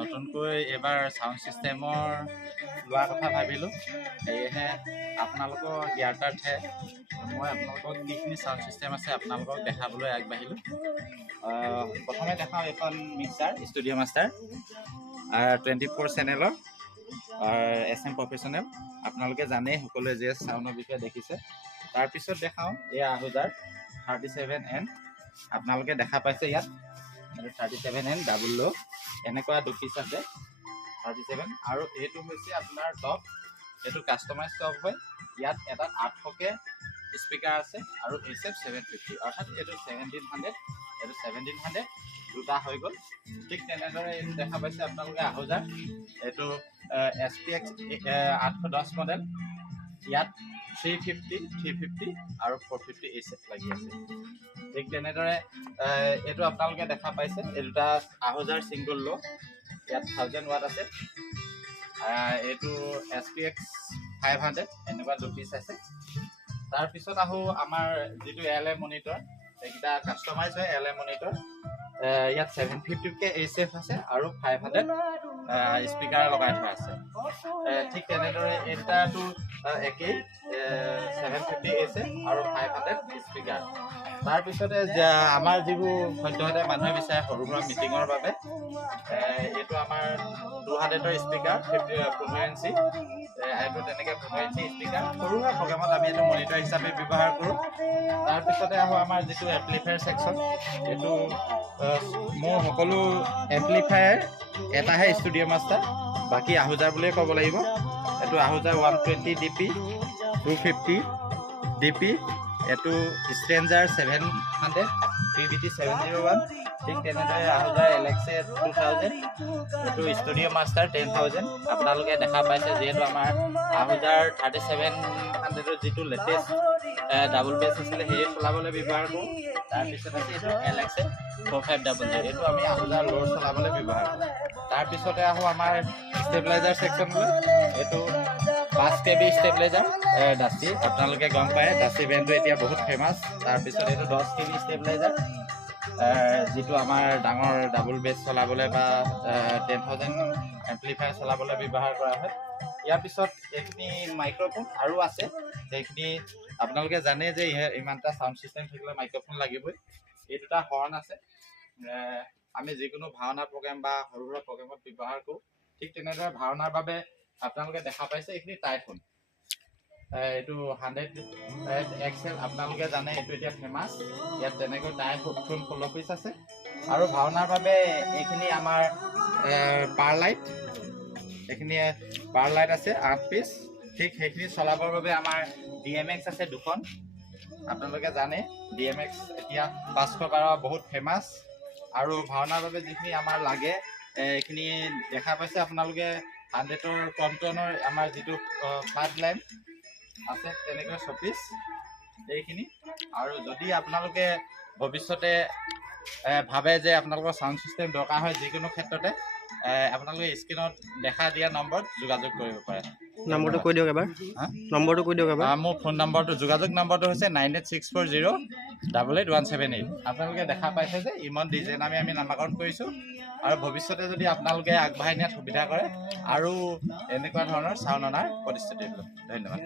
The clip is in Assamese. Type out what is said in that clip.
নতুনকৈ এবাৰ সাউন্ড সিস্টেমৰ লোৱাৰ কথা ভাবিলোঁ, সেয়েহে আপোনালোকৰ জ্ঞাতাৰ্থে মই আপোনালোকক যিখিনি সাউন্ড সিস্টেম আছে আপোনালোকক দেখাবলৈ আগবাঢ়িলোঁ। প্ৰথমে দেখাওঁ এখন মিক্সাৰ ষ্টুডিঅ' মাষ্টাৰ 24 চেনেলৰ SM প্ৰফেশ্যনেল। আপোনালোকে জানেই সকলোৱে যে চাউণ্ডৰ বিষয়ে দেখিছে। তাৰপিছত দেখাওঁ এয়া আহুজাৰ 37N, আপোনালোকে দেখা পাইছে ইয়াত 37N ডাবল ল' এনেকুৱা দুপিচ আছে 37। আৰু এইটো হৈছে আপোনাৰ টপ, এইটো কাষ্টমাইজ টপ হয়। ইয়াত এটা 800কে স্পীকাৰ আছে আৰু HF 750, অৰ্থাৎ এইটো 1700, এইটো 1700 দুটা হৈ গ'ল। ঠিক তেনেদৰে এইটো দেখা পাইছে আপোনালোকে আহুজাৰ, এইটো SPX 810 মডেল। ইয়াত 350, 350 আৰু 450 HF লাগি আছে। ঠিক তেনেদৰে এইটো আপোনালোকে দেখা পাইছে, এই দুটা আহুজাৰ ছিংগল ল', ইয়াত 1000 ৱাট আছে। এইটো SPX 500 এনেকুৱা দুপিচ আছে। তাৰপিছত আহোঁ আমাৰ যিটো LM মনিটৰ, এইকেইটা কাষ্টমাইজ হয় LM মনিটৰ। ইয়াত 750কে HF আছে আৰু 500 স্পীকাৰ লগাই থোৱা আছে। ঠিক তেনেদৰে এইটাটো একেই 750 HF আৰু 500 স্পীকাৰ। তাৰপিছতে আমাৰ যিবোৰ সদ্যহতে মানুহে বিচাৰে সৰু সুৰা মিটিঙৰ বাবে, এইটো আমাৰ 200ৰ স্পীকাৰ 15 ইঞ্চি, এইটো তেনেকৈ 15 ইঞ্চি স্পীকাৰ। সৰু সুৰা প্ৰগ্ৰামত আমি এইটো মনিটৰ হিচাপে ব্যৱহাৰ কৰোঁ। তাৰপিছতে আহোঁ আমাৰ যিটো এম্প্লিফায়াৰ ছেকশ্যন, এইটো মোৰ সকলো এম্প্লিফায়াৰ এটাহে ষ্টুডিঅ' মাষ্টাৰ, বাকী আহুজাৰ বুলিয়ে ক'ব লাগিব। এইটো আহুজাৰ 120 DP, 250 DP, এইটো ষ্ট্ৰেঞ্জাৰ 700, PBT 701। ঠিক তেনেদৰে আহুজাৰ LXA 2000, এইটো ষ্টুডিঅ' মাষ্টাৰ 10000। আপোনালোকে দেখা পাইছে যিহেতু আমাৰ আহুজাৰ 3700ৰ যিটো লেটেষ্ট ডাবল বেছ আছিলে সেই চলাবলৈ ব্যৱহাৰ কৰোঁ। তাৰপিছত আছে এইটো LXA 4500, এইটো আমি আহুজাৰ ল'ৰ চলাবলৈ ব্যৱহাৰ কৰোঁ। তাৰপিছতে আহোঁ আমাৰ ষ্টেবিলাইজাৰ ছেকশ্যনলৈ, এইটো 5 KB ষ্টেবিলাইজাৰ ডাচি, আপোনালোকে গম পায় ডাচি ব্ৰেণ্ডটো এতিয়া বহুত ফেমাছ। তাৰপিছত এইটো 10 KB ষ্টেবিলাইজাৰ, যিটো আমাৰ ডাঙৰ ডাবল বেছ চলাবলৈ বা 10000 এম্প্লিফায়াৰ চলাবলৈ ব্যৱহাৰ কৰা হয়। ইয়াৰ পিছত এইখিনি মাইক্ৰফোন আৰু আছে, সেইখিনি আপোনালোকে জানে যে ইমানটা চাউণ্ড ছিষ্টেম থাকিলে মাইক্ৰফোন লাগিবই। এই দুটা হৰ্ণ আছে, আমি যিকোনো ভাওনা প্ৰগ্ৰেম বা সৰু সুৰা প্ৰগ্ৰেমত ব্যৱহাৰ কৰোঁ। ঠিক তেনেদৰে ভাওনাৰ বাবে আপোনালোকে দেখা পাইছে এইখিনি টাইফোন, এইটো 100 XL, আপোনালোকে জানে এইটো এতিয়া ফেমাছ। ইয়াত তেনেকৈ টাইফোন 16 পিচ আছে। আৰু ভাওনাৰ বাবে এইখিনি আমাৰ পাৰ লাইট, এইখিনি পাৰ লাইট আছে 8 পিচ। ঠিক সেইখিনি চলাবৰ বাবে আমাৰ DMX আছে 2খন, আপোনালোকে জানে DMX এতিয়া 512 বহুত ফেমাছ। আৰু ভাওনাৰ বাবে যিখিনি আমাৰ লাগে এইখিনি দেখা পাইছে আপোনালোকে 100ৰ কমটনৰ আমাৰ যিটো ফ্লাড লেম্প আছে, তেনেকৈ 6 পিচ এইখিনি। আৰু যদি আপোনালোকে ভৱিষ্যতে ভাবে যে আপোনালোকৰ চাউণ্ড ছিষ্টেম দৰকাৰ হয় যিকোনো ক্ষেত্ৰতে, আপোনালোকে স্ক্ৰীনত দেখা দিয়া নম্বৰত যোগাযোগ কৰিব পাৰে। নম্বৰটো কৈ দিয়ক এবাৰ, নম্বৰটো কৈ দিয়ক এবাৰ। মোৰ ফোন নম্বৰটো, যোগাযোগ নম্বৰটো হৈছে 9864088178। আপোনালোকে দেখা পাইছে যে ইমন ডিজাইন আমি নামাকৰণ কৰিছোঁ। আৰু ভৱিষ্যতে যদি আপোনালোকে আগবঢ়াই নিয়াত সুবিধা কৰে আৰু এনেকুৱা ধৰণৰ চাউণ্ড অনাৰ প্ৰতিশ্ৰুতি দিলোঁ। ধন্যবাদ।